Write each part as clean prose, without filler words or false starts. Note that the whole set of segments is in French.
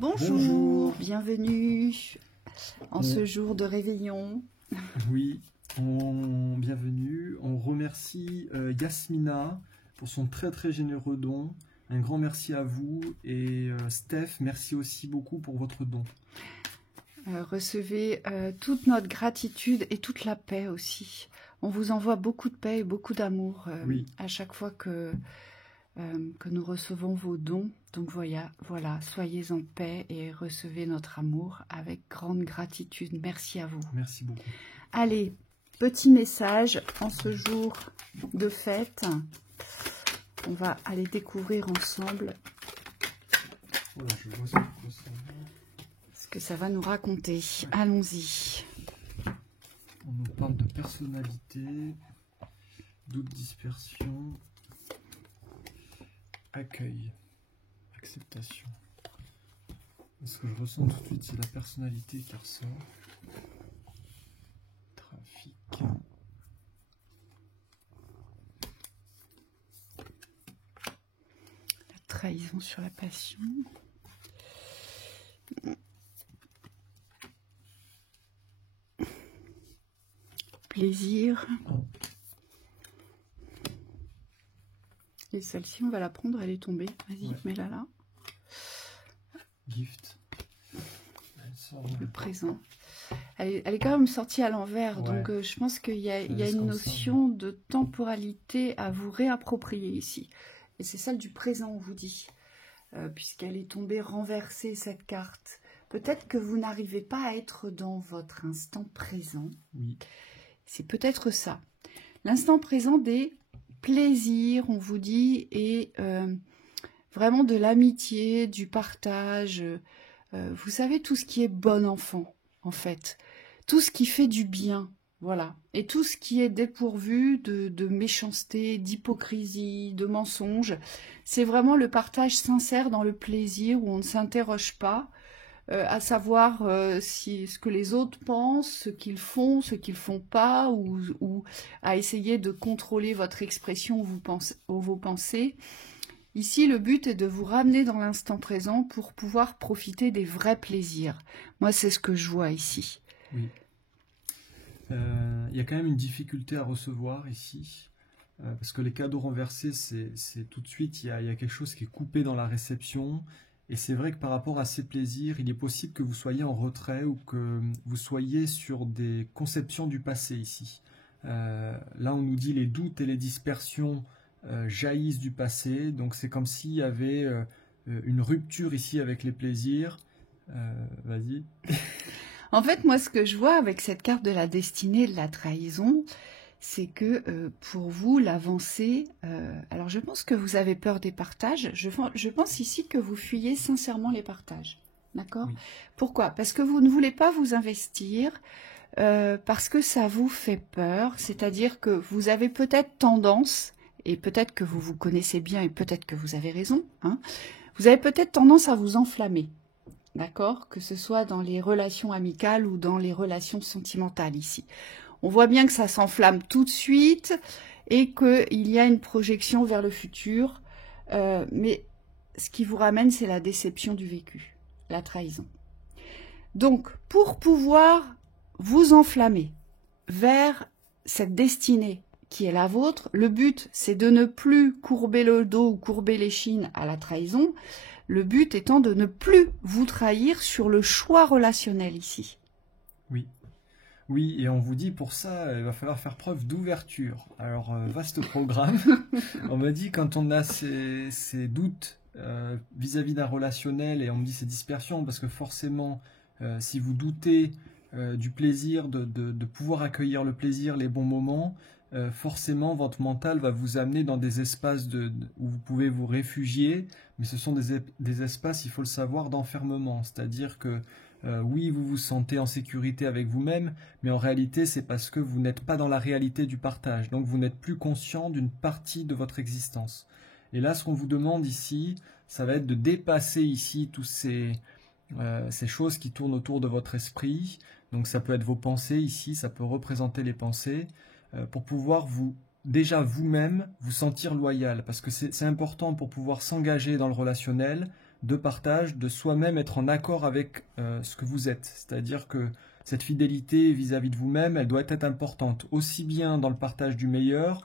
Bonjour, Bonjour. bienvenue en ce jour de réveillon. Oui, bienvenue. On remercie Yasmina pour son très généreux don. Un grand merci à vous. Et Steph, merci aussi beaucoup pour votre don. Recevez toute notre gratitude et toute la paix aussi. On vous envoie beaucoup de paix et beaucoup d'amour Oui. à chaque fois que nous recevons vos dons. Donc voilà, soyez en paix et recevez notre amour avec grande gratitude. Merci à vous. Merci beaucoup. Allez, petit message en ce jour de fête. On va aller découvrir ensemble Voilà, je vois ce ce que ça va nous raconter. Allons-y. On nous parle de personnalité, doute, dispersion, accueil, acceptation. Ce que je ressens tout de suite, c'est la personnalité qui ressort. Trafic. La trahison sur la passion. Plaisir. Et celle-ci, on va la prendre, elle est tombée. Vas-y, Ouais. mets-la là. Gift. Elle sort Le présent. Elle est quand même sortie à l'envers, Ouais. donc je pense qu'il y a laisse une comme ça, notion de temporalité à vous réapproprier ici. Et c'est celle du présent, on vous dit, puisqu'elle est tombée renversée, cette carte. Peut-être que vous n'arrivez pas à être dans votre instant présent. Oui. C'est peut-être ça. L'instant présent des plaisirs, on vous dit, et vraiment de l'amitié, du partage. Vous savez, tout ce qui est bon enfant, en fait. Tout ce qui fait du bien, voilà. Et tout ce qui est dépourvu de méchanceté, d'hypocrisie, de mensonge. C'est vraiment le partage sincère dans le plaisir où on ne s'interroge pas, à savoir ce que les autres pensent, ce qu'ils font pas, ou à essayer de contrôler votre expression ou vos pensées. Ici, le but est de vous ramener dans l'instant présent pour pouvoir profiter des vrais plaisirs. Moi, c'est ce que je vois ici. Oui. Il y a quand même une difficulté à recevoir ici, parce que les cadeaux renversés, c'est tout de suite, il y a quelque chose qui est coupé dans la réception, et c'est vrai que par rapport à ces plaisirs, il est possible que vous soyez en retrait ou que vous soyez sur des conceptions du passé ici. Là, on nous dit les doutes et les dispersions jaillissent du passé, donc c'est comme s'il y avait une rupture ici avec les plaisirs. Vas-y. En fait, moi, ce que je vois avec cette carte de la destinée, de la trahison, c'est que pour vous, l'avancée... alors, je pense que vous avez peur des partages. Je pense ici que vous fuyez sincèrement les partages. D'accord ? Oui. Pourquoi ? Parce que vous ne voulez pas vous investir, parce que ça vous fait peur. C'est-à-dire que vous avez peut-être tendance, et peut-être que vous vous connaissez bien, et peut-être que vous avez raison, hein, vous avez peut-être tendance à vous enflammer. D'accord ? Que ce soit dans les relations amicales ou dans les relations sentimentales ici. On voit bien que ça s'enflamme tout de suite et qu'il y a une projection vers le futur. Mais ce qui vous ramène, c'est la déception du vécu, la trahison. Donc, pour pouvoir vous enflammer vers cette destinée qui est la vôtre, le but, c'est de ne plus courber le dos ou courber l'échine à la trahison. Le but étant de ne plus vous trahir sur le choix relationnel ici. Oui. Oui, et on vous dit pour ça, il va falloir faire preuve d'ouverture. Alors, vaste programme. On me dit quand on a ces doutes vis-à-vis d'un relationnel, et on me dit ces dispersions, parce que forcément, si vous doutez du plaisir, de pouvoir accueillir le plaisir, les bons moments, forcément votre mental va vous amener dans des espaces où vous pouvez vous réfugier, mais ce sont des espaces, il faut le savoir, d'enfermement. C'est-à-dire que oui, vous vous sentez en sécurité avec vous-même, mais en réalité, c'est parce que vous n'êtes pas dans la réalité du partage. Donc, vous n'êtes plus conscient d'une partie de votre existence. Et là, ce qu'on vous demande ici, ça va être de dépasser ici tous ces choses qui tournent autour de votre esprit. Donc, ça peut être vos pensées ici, ça peut représenter les pensées, pour pouvoir déjà vous-même vous sentir loyal. Parce que c'est important pour pouvoir s'engager dans le relationnel, de partage, de soi-même être en accord avec ce que vous êtes. C'est-à-dire que cette fidélité vis-à-vis de vous-même, elle doit être importante, aussi bien dans le partage du meilleur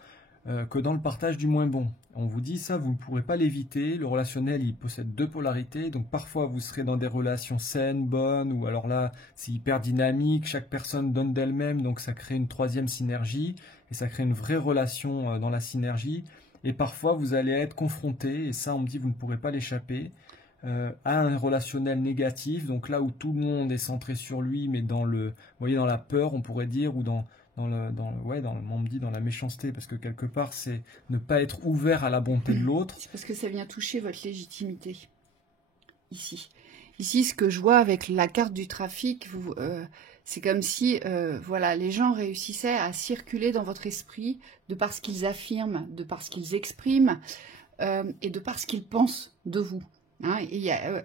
que dans le partage du moins bon. On vous dit ça, vous ne pourrez pas l'éviter. Le relationnel, il possède deux polarités. Donc parfois, vous serez dans des relations saines, bonnes, ou alors là, c'est hyper dynamique. Chaque personne donne d'elle-même, donc ça crée une troisième synergie. Et ça crée une vraie relation dans la synergie. Et parfois, vous allez être confronté, et ça, on me dit, vous ne pourrez pas l'échapper, à un relationnel négatif. Donc là où tout le monde est centré sur lui, mais dans le, vous voyez, dans la peur, on pourrait dire, ou on me dit dans la méchanceté, parce que quelque part, c'est ne pas être ouvert à la bonté de l'autre. C'est parce que ça vient toucher votre légitimité, ici. Ici, ce que je vois avec la carte du trafic, c'est comme si voilà, les gens réussissaient à circuler dans votre esprit de par ce qu'ils affirment, de par ce qu'ils expriment et de par ce qu'ils pensent de vous. Hein,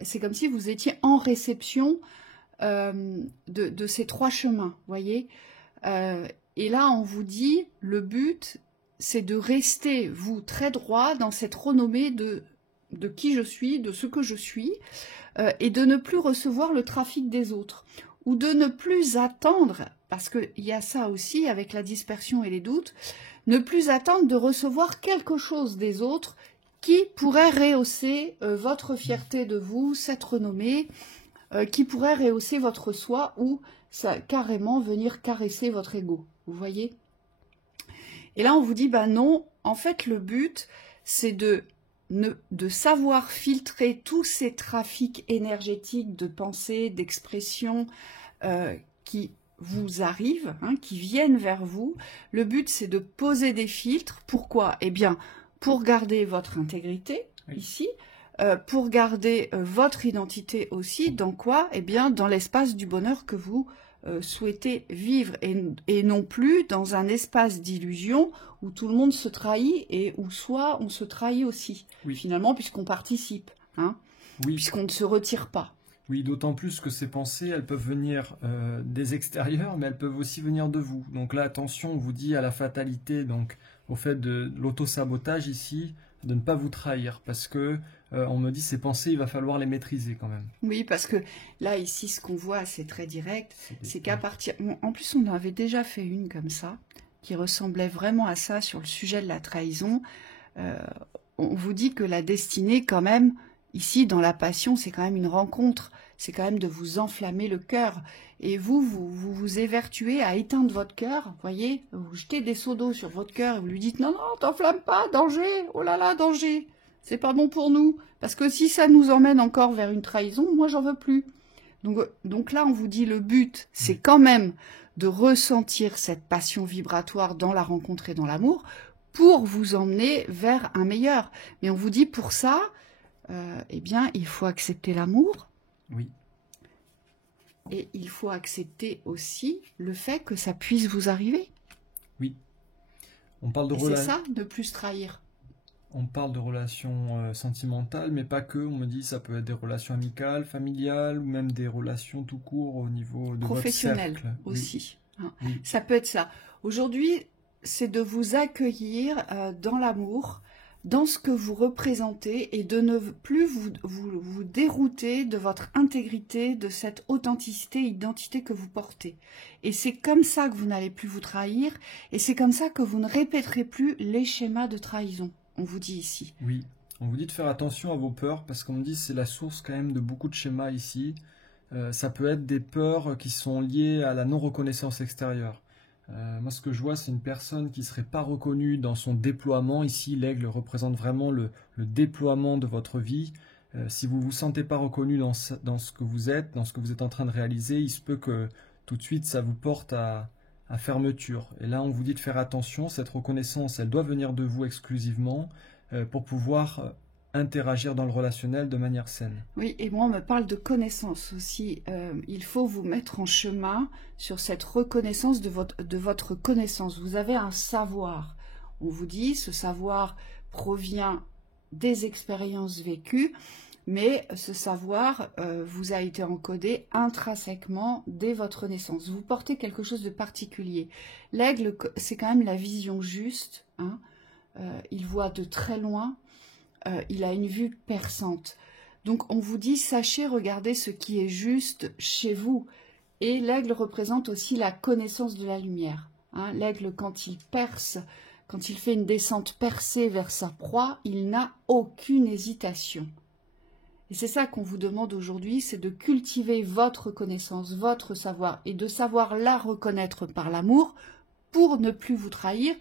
c'est comme si vous étiez en réception de ces trois chemins, voyez. Et là, on vous dit, le but, c'est de rester, vous, très droit dans cette renommée de qui je suis, de ce que je suis, et de ne plus recevoir le trafic des autres, ou de ne plus attendre, parce qu'il y a ça aussi avec la dispersion et les doutes, ne plus attendre de recevoir quelque chose des autres qui pourrait rehausser votre fierté de vous, cette renommée, qui pourrait rehausser votre soi, ou ça, carrément venir caresser votre ego, vous voyez. Et là, on vous dit, ben non, en fait, le but, c'est de savoir filtrer tous ces trafics énergétiques de pensée, d'expression qui vous arrivent, hein, qui viennent vers vous. Le but, c'est de poser des filtres. Pourquoi? Eh bien, pour garder votre intégrité, oui, ici, pour garder votre identité aussi, dans quoi? Eh bien, dans l'espace du bonheur que vous souhaitez vivre, et non plus dans un espace d'illusion où tout le monde se trahit et où soit on se trahit aussi, oui, finalement, puisqu'on participe, hein, oui, puisqu'on ne se retire pas. Oui, d'autant plus que ces pensées, elles peuvent venir des extérieurs, mais elles peuvent aussi venir de vous. Donc là, attention, on vous dit à la fatalité, donc au fait de l'auto-sabotage ici, de ne pas vous trahir, parce que on me dit ces pensées, il va falloir les maîtriser quand même. Oui, parce que là, ici, ce qu'on voit, c'est très direct, c'est qu'à partir... En plus, on avait déjà fait une comme ça, qui ressemblait vraiment à ça sur le sujet de la trahison. On vous dit que la destinée, quand même, ici, dans la passion, c'est quand même une rencontre, c'est quand même de vous enflammer le cœur. Et vous évertuez à éteindre votre cœur, voyez, vous jetez des seaux d'eau sur votre cœur et vous lui dites « Non, non, t'enflamme pas, danger, oh là là, danger !» C'est pas bon pour nous, parce que si ça nous emmène encore vers une trahison, moi j'en veux plus. Donc là, on vous dit le but, c'est quand même de ressentir cette passion vibratoire dans la rencontre et dans l'amour pour vous emmener vers un meilleur. Mais on vous dit pour ça, eh bien, il faut accepter l'amour. Oui. Et il faut accepter aussi le fait que ça puisse vous arriver. Oui. On parle de c'est ça, ne plus se trahir. On parle de relations sentimentales, mais pas que. On me dit ça peut être des relations amicales, familiales, ou même des relations tout court au niveau de professionnel votre cercle. aussi. Oui. Hein. Oui. Ça peut être ça. Aujourd'hui, c'est de vous accueillir dans l'amour, dans ce que vous représentez, et de ne plus vous dérouter de votre intégrité, de cette authenticité, identité que vous portez. Et c'est comme ça que vous n'allez plus vous trahir, et c'est comme ça que vous ne répéterez plus les schémas de trahison. On vous dit ici. Oui, on vous dit de faire attention à vos peurs, parce qu'on me dit c'est la source quand même de beaucoup de schémas ici. Ça peut être des peurs qui sont liées à la non-reconnaissance extérieure. Moi, ce que je vois, c'est une personne qui ne serait pas reconnue dans son déploiement. Ici, l'aigle représente vraiment le déploiement de votre vie. Si vous ne vous sentez pas reconnu dans ce que vous êtes, dans ce que vous êtes en train de réaliser, il se peut que tout de suite, ça vous porte à fermeture. Et là, on vous dit de faire attention. Cette reconnaissance, elle doit venir de vous exclusivement pour pouvoir interagir dans le relationnel de manière saine. Oui, et moi, on me parle de connaissance aussi. Il faut vous mettre en chemin sur cette reconnaissance de votre connaissance. Vous avez un savoir. On vous dit, ce savoir provient des expériences vécues, mais ce savoir vous a été encodé intrinsèquement dès votre naissance. Vous portez quelque chose de particulier. L'aigle, c'est quand même la vision juste. Hein. Il voit de très loin. Il a une vue perçante. Donc on vous dit, sachez regarder ce qui est juste chez vous. Et l'aigle représente aussi la connaissance de la lumière. Hein, l'aigle, quand il perce, quand il fait une descente percée vers sa proie, il n'a aucune hésitation. Et c'est ça qu'on vous demande aujourd'hui, c'est de cultiver votre connaissance, votre savoir, et de savoir la reconnaître par l'amour pour ne plus vous trahir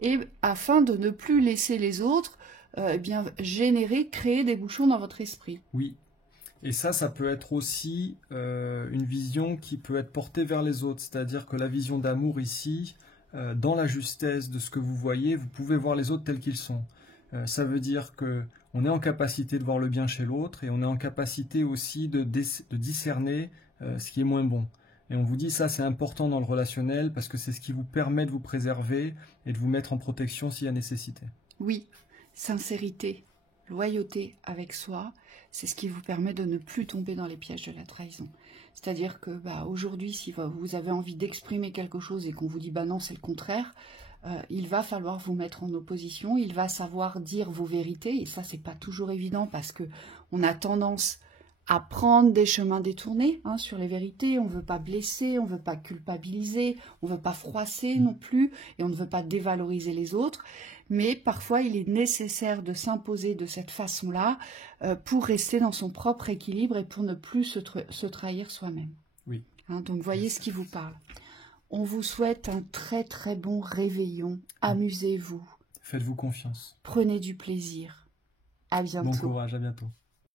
et afin de ne plus laisser les autres créer des bouchons dans votre esprit. Oui. Et ça peut être aussi une vision qui peut être portée vers les autres. C'est-à-dire que la vision d'amour ici, dans la justesse de ce que vous voyez, vous pouvez voir les autres tels qu'ils sont. Ça veut dire que on est en capacité de voir le bien chez l'autre et on est en capacité aussi de discerner ce qui est moins bon. Et on vous dit ça, c'est important dans le relationnel parce que c'est ce qui vous permet de vous préserver et de vous mettre en protection s'il y a nécessité. Oui, sincérité, loyauté avec soi, c'est ce qui vous permet de ne plus tomber dans les pièges de la trahison. C'est-à-dire que aujourd'hui, si vous avez envie d'exprimer quelque chose et qu'on vous dit non, c'est le contraire, il va falloir vous mettre en opposition, il va savoir dire vos vérités, et ça, c'est pas toujours évident parce que on a tendance à prendre des chemins détournés sur les vérités, on ne veut pas blesser, on ne veut pas culpabiliser, on ne veut pas froisser non plus, et on ne veut pas dévaloriser les autres, mais parfois il est nécessaire de s'imposer de cette façon-là pour rester dans son propre équilibre et pour ne plus se trahir soi-même. Oui. Donc voyez ce qui vous parle. On vous souhaite un très très bon réveillon. Amusez-vous. Faites-vous confiance. Prenez du plaisir. À bientôt. Bon courage, à bientôt.